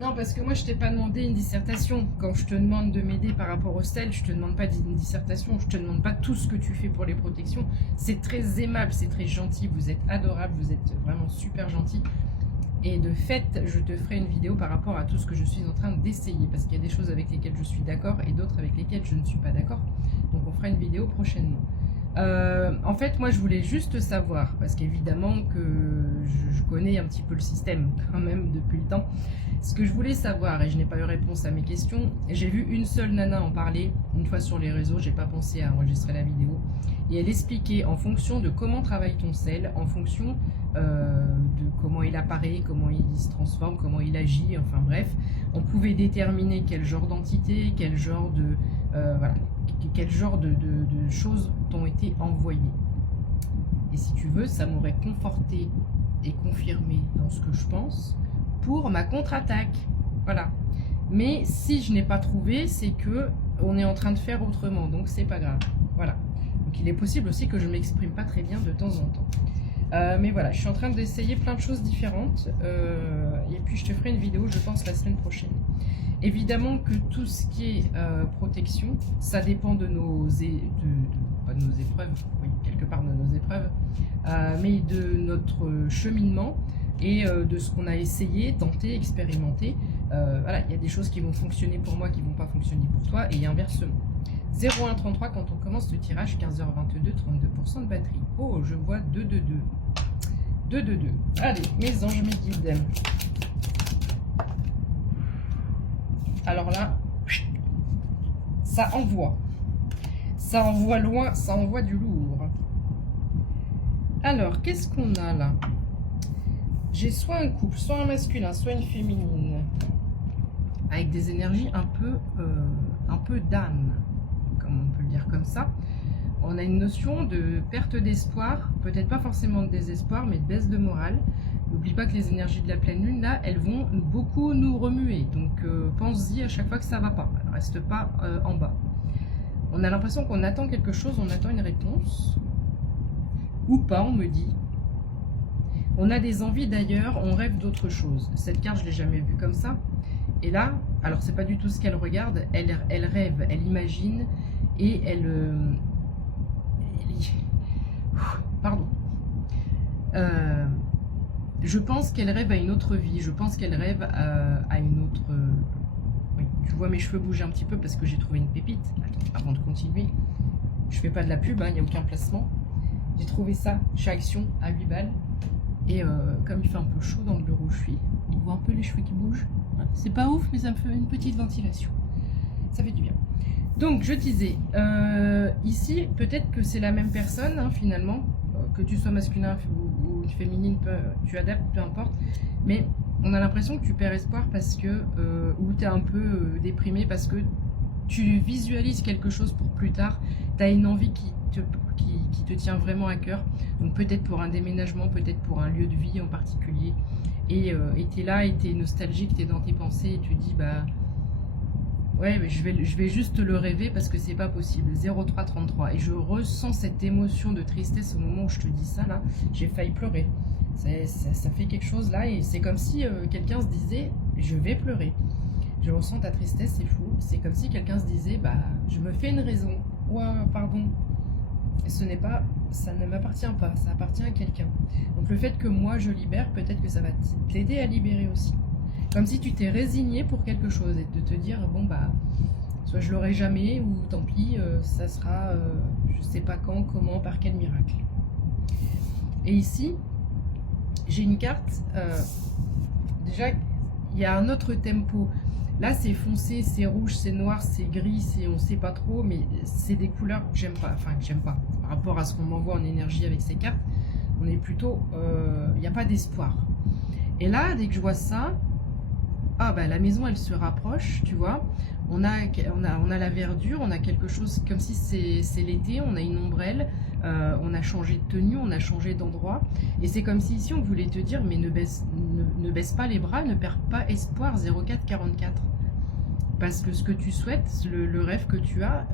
Non, parce que moi, je t'ai pas demandé une dissertation. Quand je te demande de m'aider par rapport au sel, je te demande pas une dissertation, je te demande pas tout ce que tu fais pour les protections. C'est très aimable, c'est très gentil, vous êtes adorable, vous êtes vraiment super gentil. Et de fait, je te ferai une vidéo par rapport à tout ce que je suis en train d'essayer, parce qu'il y a des choses avec lesquelles je suis d'accord et d'autres avec lesquelles je ne suis pas d'accord. Donc on fera une vidéo prochainement. En fait, moi, je voulais juste savoir, parce qu'évidemment que je connais un petit peu le système quand même depuis le temps. Ce que je voulais savoir, et je n'ai pas eu réponse à mes questions, j'ai vu une seule nana en parler une fois sur les réseaux, j'ai pas pensé à enregistrer la vidéo, et elle expliquait en fonction de comment travaille ton sel, en fonction de comment il apparaît, comment il se transforme, comment il agit, enfin bref, on pouvait déterminer quel genre d'entité, quel genre de voilà, quel genre de choses t'ont été envoyées. Et si tu veux, ça m'aurait conforté et confirmé dans ce que je pense pour ma contre-attaque. Voilà. Mais si je n'ai pas trouvé, c'est que on est en train de faire autrement, donc c'est pas grave. Voilà. Donc il est possible aussi que je m'exprime pas très bien de temps en temps. Mais voilà, je suis en train d'essayer plein de choses différentes. Et puis je te ferai une vidéo, je pense, la semaine prochaine. Évidemment que tout ce qui est protection, ça dépend de pas de nos épreuves, oui, quelque part de nos épreuves, mais de notre cheminement et de ce qu'on a essayé, tenté, expérimenté. Voilà, il y a des choses qui vont fonctionner pour moi, qui ne vont pas fonctionner pour toi, et inversement. 0133 quand on commence le tirage, 15h22, 32% de batterie. Oh, je vois 222. 222. Allez, mes anges, mes guides. Alors là, ça envoie. Ça envoie loin, ça envoie du lourd. Alors, qu'est-ce qu'on a là? J'ai soit un couple, soit un masculin, soit une féminine. Avec des énergies un peu d'âme, comme on peut le dire comme ça. On a une notion de perte d'espoir, peut-être pas forcément de désespoir, mais de baisse de morale. N'oublie pas que les énergies de la pleine lune, là, elles vont beaucoup nous remuer. Donc, pense-y à chaque fois que ça va pas. Reste pas en bas. On a l'impression qu'on attend quelque chose, on attend une réponse. Ou pas, on me dit. On a des envies d'ailleurs, on rêve d'autre chose. Cette carte, je ne l'ai jamais vue comme ça. Et là, alors c'est pas du tout ce qu'elle regarde, elle rêve, elle imagine et pardon. Je pense qu'elle rêve à une autre vie, je pense qu'elle rêve à une autre... Oui, tu vois mes cheveux bouger un petit peu parce que j'ai trouvé une pépite. Attends, avant de continuer, je fais pas de la pub, il n'y a aucun placement. J'ai trouvé ça chez Action à 8 balles. Et comme il fait un peu chaud dans le bureau où je suis, on voit un peu les cheveux qui bougent. C'est pas ouf, mais ça me fait une petite ventilation. Ça fait du bien. Donc, je disais, ici, peut-être que c'est la même personne, hein, finalement, que tu sois masculin ou féminine, tu adaptes, peu importe. Mais on a l'impression que tu perds espoir parce que, ou tu es un peu déprimé parce que tu visualises quelque chose pour plus tard. Tu as une envie qui te tient vraiment à cœur. Donc peut-être pour un déménagement, peut-être pour un lieu de vie en particulier. Et tu es là et tu es nostalgique, tu es dans tes pensées et tu dis, bah ouais, mais je vais juste le rêver parce que c'est pas possible. 0333. Et je ressens cette émotion de tristesse au moment où je te dis ça, là. J'ai failli pleurer. Ça fait quelque chose là et c'est comme si quelqu'un se disait, je vais pleurer. Je ressens ta tristesse, c'est fou. C'est comme si quelqu'un se disait, bah, je me fais une raison. Ouais, pardon. Ce n'est pas, ça ne m'appartient pas, ça appartient à quelqu'un. Donc le fait que moi je libère, peut-être que ça va t'aider à libérer aussi. Comme si tu t'es résigné pour quelque chose et de te dire, bon bah, soit je l'aurai jamais ou tant pis, ça sera, je sais pas quand, comment, par quel miracle. Et ici, j'ai une carte, déjà, il y a un autre tempo. Là, c'est foncé, c'est rouge, c'est noir, c'est gris, c'est on sait pas trop, mais c'est des couleurs que j'aime pas. Enfin, que j'aime pas. Par rapport à ce qu'on m'envoie en énergie avec ces cartes, on est plutôt... Il n'y a pas d'espoir. Et là, dès que je vois ça, ah bah la maison, elle se rapproche, tu vois. On a la verdure, on a quelque chose comme si c'est l'été, on a une ombrelle, on a changé de tenue, on a changé d'endroit. Et c'est comme si ici on voulait te dire, mais ne baisse pas les bras, ne perds pas espoir, 0444. Parce que ce que tu souhaites, le rêve que tu as,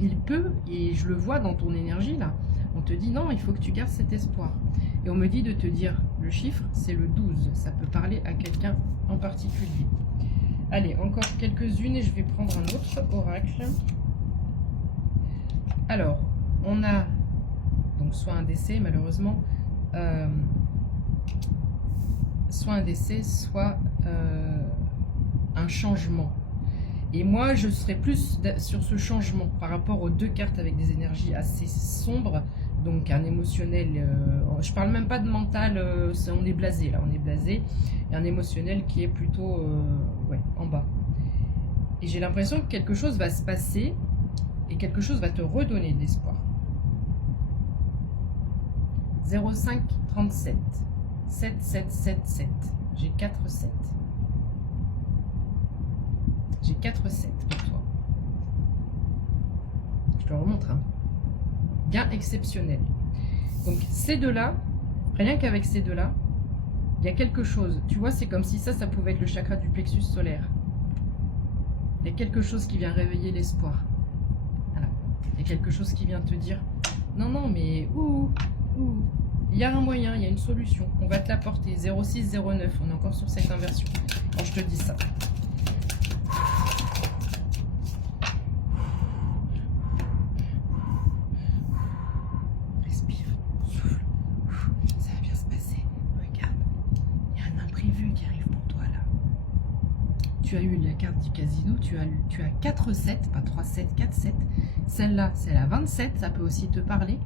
il peut, et je le vois dans ton énergie là, on te dit non, il faut que tu gardes cet espoir. Et on me dit de te dire, le chiffre, c'est le 12, ça peut parler à quelqu'un en particulier. Allez, encore quelques-unes et je vais prendre un autre oracle. Alors, on a donc soit un décès malheureusement, soit un décès, soit un changement. Et moi, je serais plus sur ce changement par rapport aux deux cartes avec des énergies assez sombres. Donc un émotionnel, je parle même pas de mental, on est blasé là, on est blasé. Et un émotionnel qui est plutôt ouais, en bas. Et j'ai l'impression que quelque chose va se passer et quelque chose va te redonner de l'espoir. 05 37 7777. J'ai 4 7. J'ai 4 7 pour toi. Je te remontre. Hein. Gain exceptionnel. Donc ces deux-là, rien qu'avec ces deux-là, il y a quelque chose. Tu vois, c'est comme si ça pouvait être le chakra du plexus solaire. Il y a quelque chose qui vient réveiller l'espoir. Voilà. Il y a quelque chose qui vient te dire, non, non, mais il y a un moyen, il y a une solution. On va te l'apporter. 06 09, on est encore sur cette inversion. Quand je te dis ça. Tu as eu la carte du casino, tu as 4 7, pas 3 7, 4 7. Celle-là, c'est la 27, ça peut aussi te parler.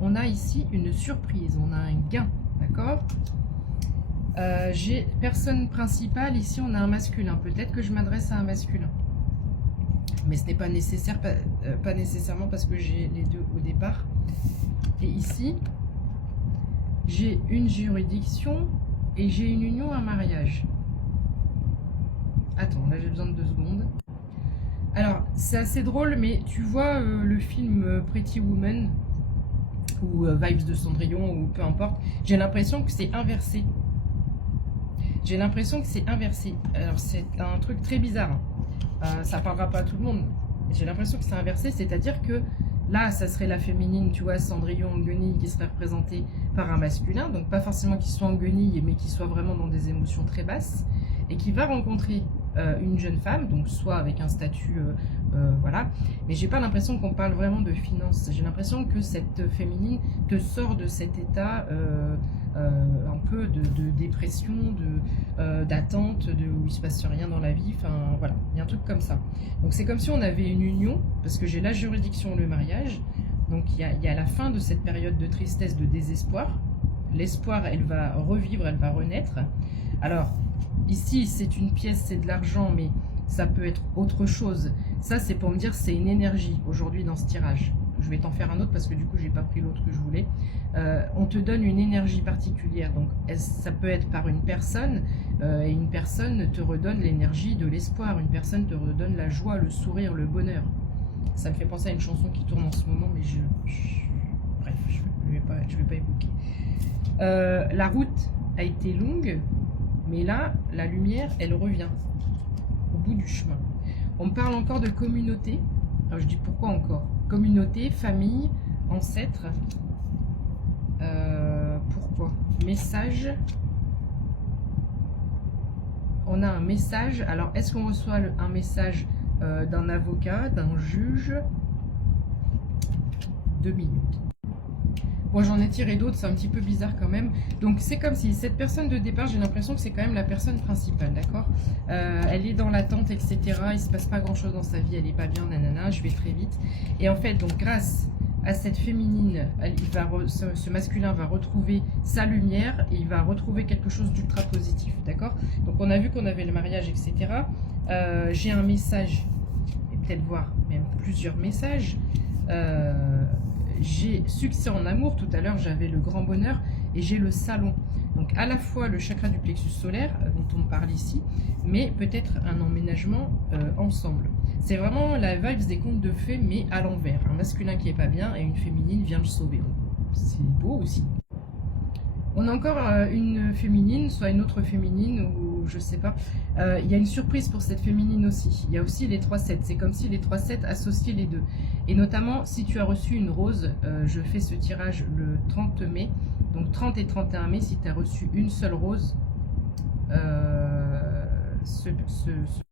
On a ici une surprise, on a un gain, d'accord? J'ai personne principale, ici on a un masculin. Peut-être que je m'adresse à un masculin. Mais ce n'est pas nécessaire, pas nécessairement parce que j'ai les deux au départ. Et ici, j'ai une juridiction et j'ai une union, un mariage. Attends, là j'ai besoin de 2 secondes. Alors, c'est assez drôle, mais tu vois le film Pretty Woman ou Vibes de Cendrillon ou peu importe, j'ai l'impression que c'est inversé. J'ai l'impression que c'est inversé. Alors, c'est un truc très bizarre. Ça parlera pas à tout le monde. J'ai l'impression que c'est inversé, c'est-à-dire que là, ça serait la féminine, tu vois, Cendrillon en guenille qui serait représentée par un masculin, donc pas forcément qu'il soit en guenille, mais qu'il soit vraiment dans des émotions très basses, et qui va rencontrer une jeune femme, donc soit avec un statut, voilà, mais j'ai pas l'impression qu'on parle vraiment de finances. J'ai l'impression que cette féminine te sort de cet état un peu de dépression, d'attente, où il se passe rien dans la vie, enfin voilà, il y a un truc comme ça. Donc c'est comme si on avait une union, parce que j'ai la juridiction, le mariage, donc il y a la fin de cette période de tristesse, de désespoir. L'espoir, elle va revivre, elle va renaître. Alors, ici, c'est une pièce, c'est de l'argent, mais ça peut être autre chose. Ça, c'est pour me dire, c'est une énergie aujourd'hui dans ce tirage. Je vais t'en faire un autre parce que du coup, j'ai pas pris l'autre que je voulais. On te donne une énergie particulière. Donc, ça peut être par une personne, et une personne te redonne l'énergie de l'espoir. Une personne te redonne la joie, le sourire, le bonheur. Ça me fait penser à une chanson qui tourne en ce moment, mais bref, je vais pas évoquer. La route a été longue, mais là, la lumière, elle revient au bout du chemin. On me parle encore de communauté. Alors, je dis pourquoi encore? Communauté, famille, ancêtres. Pourquoi? Message. On a un message. Alors, est-ce qu'on reçoit un message d'un avocat, d'un juge? 2 minutes. Bon, j'en ai tiré d'autres, c'est un petit peu bizarre quand même. Donc, c'est comme si cette personne de départ, j'ai l'impression que c'est quand même la personne principale, d'accord? Elle est dans l'attente, etc. Il se passe pas grand-chose dans sa vie, elle est pas bien, nanana, je vais très vite. Et en fait, donc, grâce à cette féminine, ce masculin va retrouver sa lumière et il va retrouver quelque chose d'ultra positif, d'accord? Donc, on a vu qu'on avait le mariage, etc. J'ai un message, et peut-être voir même plusieurs messages. J'ai succès en amour, tout à l'heure j'avais le grand bonheur et j'ai le salon. Donc à la fois le chakra du plexus solaire dont on parle ici, mais peut-être un emménagement ensemble. C'est vraiment la vibes des contes de fées, mais à l'envers. Un masculin qui est pas bien et une féminine vient le sauver. C'est beau aussi. On a encore une féminine, soit une autre féminine, ou je sais pas. Il y a une surprise pour cette féminine aussi. Il y a aussi les 3-7. C'est comme si les 3-7 associaient les deux. Et notamment, si tu as reçu une rose, je fais ce tirage le 30 mai. Donc 30 et 31 mai, si tu as reçu une seule rose,